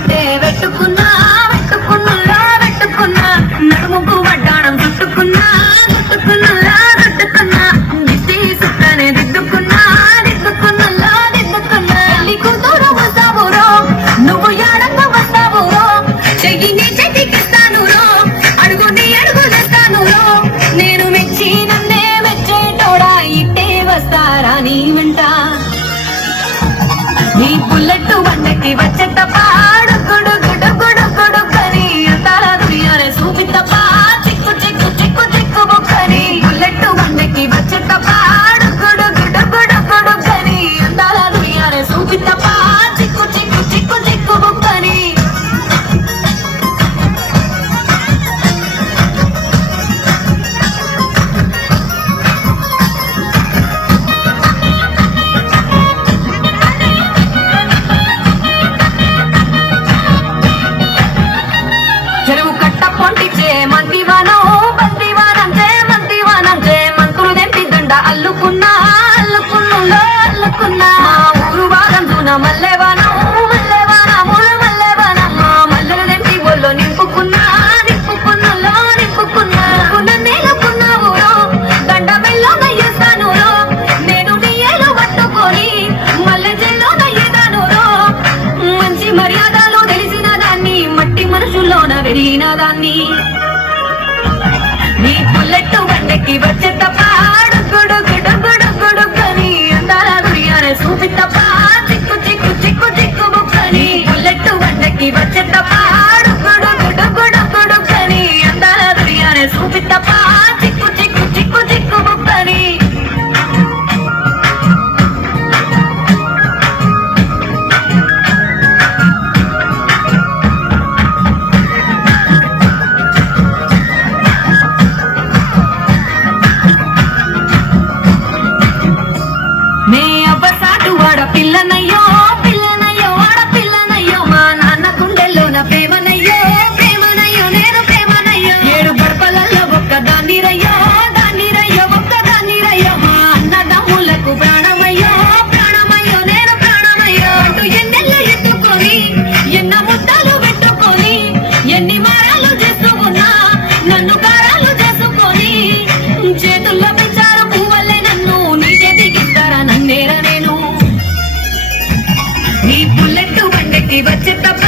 పొట్టే పెట్టుకున్నా పెట్టుకున్నా పెట్టుకున్నా నడుముకు వడ్డాణం చుట్టుకున్నా చుట్టుకున్నా చుట్టుకున్నా దిష్టి సుక్కనే దిద్దుకున్నా దిద్దుకున్నా దిద్దుకున్నా పెళ్లి కూతురు వస్తావురో నువ్వు యాడంగా వస్తావురో చెయ్యి నీ చేతికిస్తాను రో అడుగు నీ అడుగులేస్తాను రో నేను మెచ్చి నన్నే మెచ్చేటోడా ఇట్టే వస్తారా నీ వెంట నీ బుల్లెట్ బండకి వచ్చే తప్ప గుడు గుడు గుడు గుడు కని అంతాల దునియానే చూపి తప్ప చిక్కు చిక్కు చిక్కు చిక్కు బొక్కని బుల్లెట్ బండకి వచ్చే తప్ప గుడు గుడు గుడు గుడు కని అంతాల దునియానే చూపి తప్ప చిక్కు చిక్కు చిక్కు చిక్కు బొక్కని చెరువు కట్ట పొంటిచే మంతివానం బంతివానంతే మంతివానంతే మంతులు తెంపి దండ అల్లుకున్నా అల్లుకున్నులో అల్లుకున్నా మా ఊరు బాగందున మల్లెవానం మల్లెవానము మల్లెవానం మా మల్లెలు తెంపి ఒళ్ళో నింపుకున్నా నింపుకున్నులో నింపుకున్నా నేలుకున్నావు దండ మెల్లో నయ్యేస్తాను నేను నీ ఏలు పట్టుకొని మల్లె చెల్లో నయ్యేదాను మంచి మర్యాదలు తెలిసిన దాన్ని మట్టి మనుషుల్లోన వెరిగిన దాన్ని నీ బుల్లెట్ బండకి వచ్చే తప్ప గుడు గుడు గుడు గుడు కని అందాల దునియానే చూపి తప్ప చిక్కు చిక్కు చిక్కు చిక్కు బుక్కని బుల్లెట్ బండకి వచ్చే తప్ప గుడు గుడు గుడు గుడు కని అందాల దునియానే చూపి తప్ప చిక్కు చిక్కు చిక్కు చిక్కు బుక్కని నే అవ్వసాటు వాడ పిల్లనయ్యో పిల్లనయ్యో వాడ పిల్లనయ్యో మా నాన్న గుండెల్లోన ప్రేమనయ్యో ప్రేమనయ్యో నేను ప్రేమనయ్యో ఏడు గడపలలో ఒక్క దాన్నిరయ్యో దాన్నిరయ్యో ఒక్క దాన్నిరయ్యో మా అన్నదమ్ములకు ప్రాణమయ్యో ప్రాణమయ్యో నేను ప్రాణమయ్యో అటు ఎన్నెళ్ళు ఎత్తుకొని ఎన్న ముద్దలు పెట్టుకొని ఎన్ని మారాలు చేస్తూ ఉన్నా నన్ను కారాలు చేసుకొని చేతుల్లో పెంచారు పువ్వల్లే నన్ను నీ చేతికిస్తారా నన్నేరా నేను నీ బుల్లెట్ బండకి వచ్చే తప్ప